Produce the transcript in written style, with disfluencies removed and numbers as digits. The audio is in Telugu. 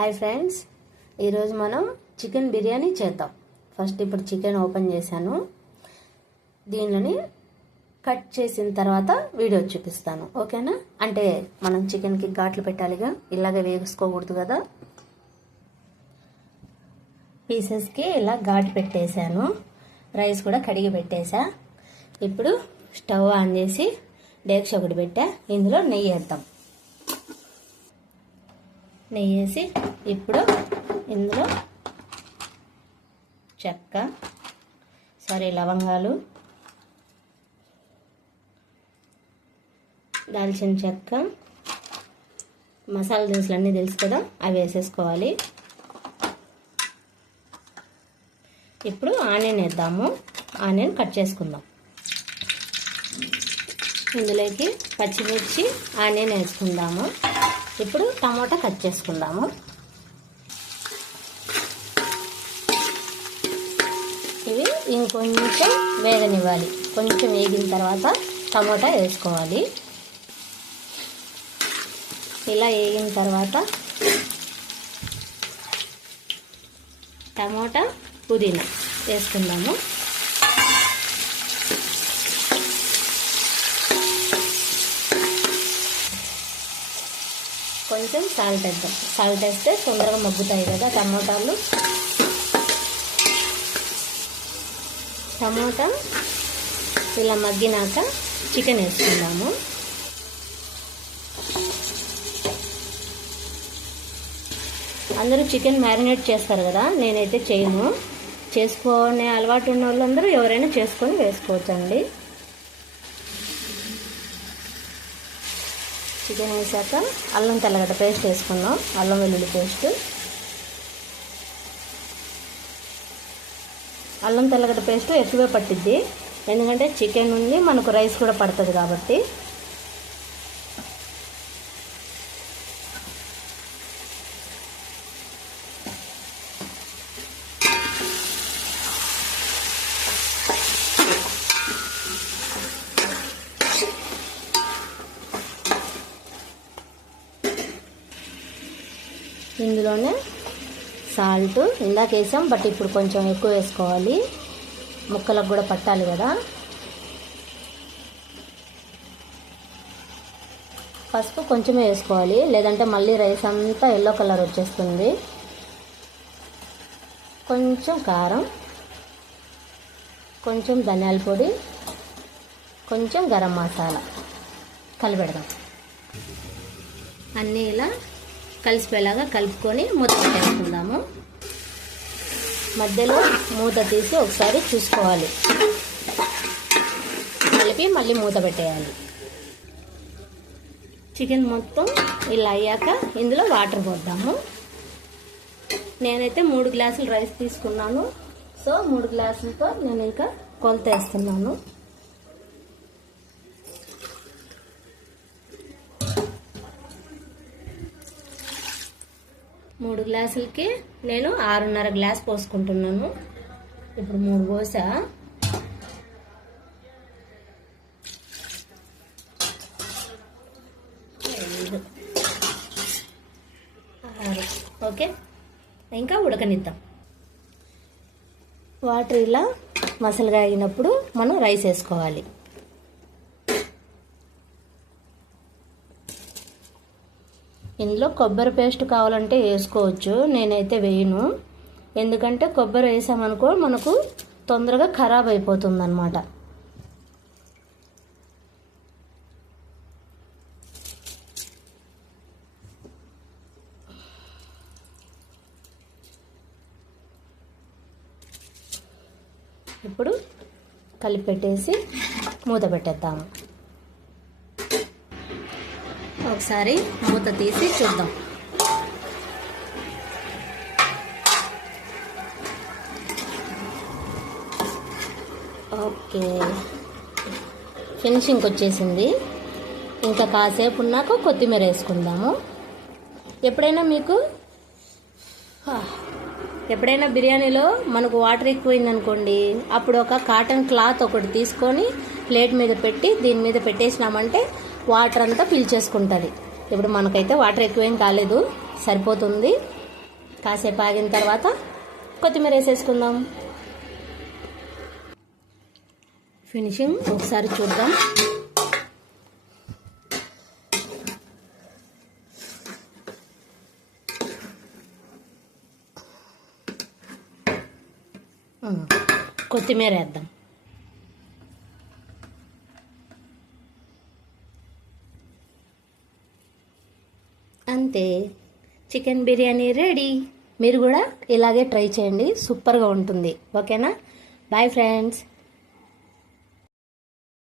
హాయ్ ఫ్రెండ్స్, ఈరోజు మనం చికెన్ బిర్యానీ చేద్దాం. ఫస్ట్ ఇప్పుడు చికెన్ ఓపెన్ చేశాను. దీనిని కట్ చేసిన తర్వాత వీడియో చూపిస్తాను, ఓకేనా? అంటే మనం చికెన్కి ఘాట్లు పెట్టాలిగా, ఇలాగే వేసుకోకూడదు కదా. పీసెస్కి ఇలా ఘాటు పెట్టేశాను. రైస్ కూడా కడిగి పెట్టేశా. ఇప్పుడు స్టవ్ ఆన్ చేసి డేక్ష ఒకటి పెట్టా. ఇందులో నెయ్యి వేద్దాం. నెయ్యి వేసి ఇప్పుడు ఇందులో లవంగాలు, దాల్చిన చెక్క, మసాలా దినుసులు అన్నీ తెలుసు కదా, అవి వేసేసుకోవాలి. ఇప్పుడు ఆనియన్ వేద్దాము. ఆనియన్ కట్ చేసుకుందాం. ఇందులోకి పచ్చిమిర్చి, ఆనియన్ వేసుకుందాము. ఇప్పుడు టమాటా కట్ చేసుకుందాము. ఇవి ఇంకొంచెం వేగనివ్వాలి. కొంచెం వేగిన తర్వాత టమాటా వేసుకోవాలి. ఇలా వేగిన తర్వాత టమాటా, పుదీనా వేసుకుందాము. కొంచెం సాల్ట్ వేద్దాం. సాల్ట్ వేస్తే తొందరగా మగ్గుతాయి కదా టమాటాలు. టమాటా ఇలా మగ్గినాక చికెన్ వేసుకుందాము. అందరూ చికెన్ మ్యారినేట్ చేస్తారు కదా, నేనైతే చేయను. చేసుకునే అలవాటు ఉన్న వాళ్ళందరూ ఎవరైనా చేసుకొని వేసుకోవచ్చండి. చికెన్ వేసాక అల్లం తెల్లగడ్డ పేస్ట్ వేసుకున్నాం. అల్లం వెల్లుల్లి పేస్ట్, అల్లం తెల్లగడ్డ పేస్ట్ ఎక్కువే పట్టిద్ది, ఎందుకంటే చికెన్ ఉంది, మనకు రైస్ కూడా పడుతుంది కాబట్టి. ఇందులోనే సాల్ట్ ఇందాక వేసాం, బట్ ఇప్పుడు కొంచెం ఎక్కువ వేసుకోవాలి, ముక్కలకు కూడా పట్టాలి కదా. పసుపు కొంచెమే వేసుకోవాలి, లేదంటే మళ్ళీ రైస్ అంతా ఎల్లో కలర్ వచ్చేస్తుంది. కొంచెం కారం, కొంచెం ధనియాల పొడి, కొంచెం గరం మసాలా కలిపెడదాం. అన్నీ ఇలా కలిసిపోయేలాగా కలుపుకొని మూత పెట్టేసుకుందాము. మధ్యలో మూత తీసి ఒకసారి చూసుకోవాలి, కలిపి మళ్ళీ మూత పెట్టేయాలి. చికెన్ మొత్తం ఇలా అయ్యాక ఇందులో వాటర్ పోద్దాము. నేనైతే 3 గ్లాసులు రైస్ తీసుకున్నాను, సో 3 గ్లాసులతో నేను ఇంకా కొలత వేస్తున్నాను. 3 గ్లాసులకి నేను 6.5 గ్లాస్ పోసుకుంటున్నాను. ఇప్పుడు 3 పోసా. ఓకే, ఇంకా ఉడకనిద్దాం. వాటర్ ఇలా మసలుగా అయినప్పుడు మనం రైస్ వేసుకోవాలి. ఇందులో కొబ్బరి పేస్ట్ కావాలంటే వేసుకోవచ్చు, నేనైతే వేయను. ఎందుకంటే కొబ్బరి వేసామనుకో మనకు తొందరగా ఖరాబ్ అయిపోతుంది అన్నమాట. ఇప్పుడు కలిపి పెట్టేసి మూత పెట్టేద్దాము. ఒకసారి మూత తీసి చూద్దాం. ఓకే, ఫినిషింగ్ వచ్చేసింది. ఇంకా కాసేపు ఉన్నాక కొత్తిమీర వేసుకుందాము. ఎప్పుడైనా బిర్యానీలో మనకు వాటర్ ఎక్కువైందనుకోండి, అప్పుడు ఒక కాటన్ క్లాత్ ఒకటి తీసుకొని ప్లేట్ మీద పెట్టి దీని మీద పెట్టేసినామంటే వాటర్ అంతా పీల్చేసుకుంటుంది. ఇప్పుడు మనకైతే వాటర్ ఎక్కువేం కాలేదు, సరిపోతుంది. కాసేపు ఆగిన తర్వాత కొత్తిమీర వేసేసుకుందాం. ఫినిషింగ్ ఒకసారి చూద్దాం. కొత్తిమీర వేద్దాం. అంతే, చికెన్ బిర్యానీ రెడీ. మీరు కూడా ఇలాగే ట్రై చేయండి, సూపర్గా ఉంటుంది. ఓకేనా? Bye friends.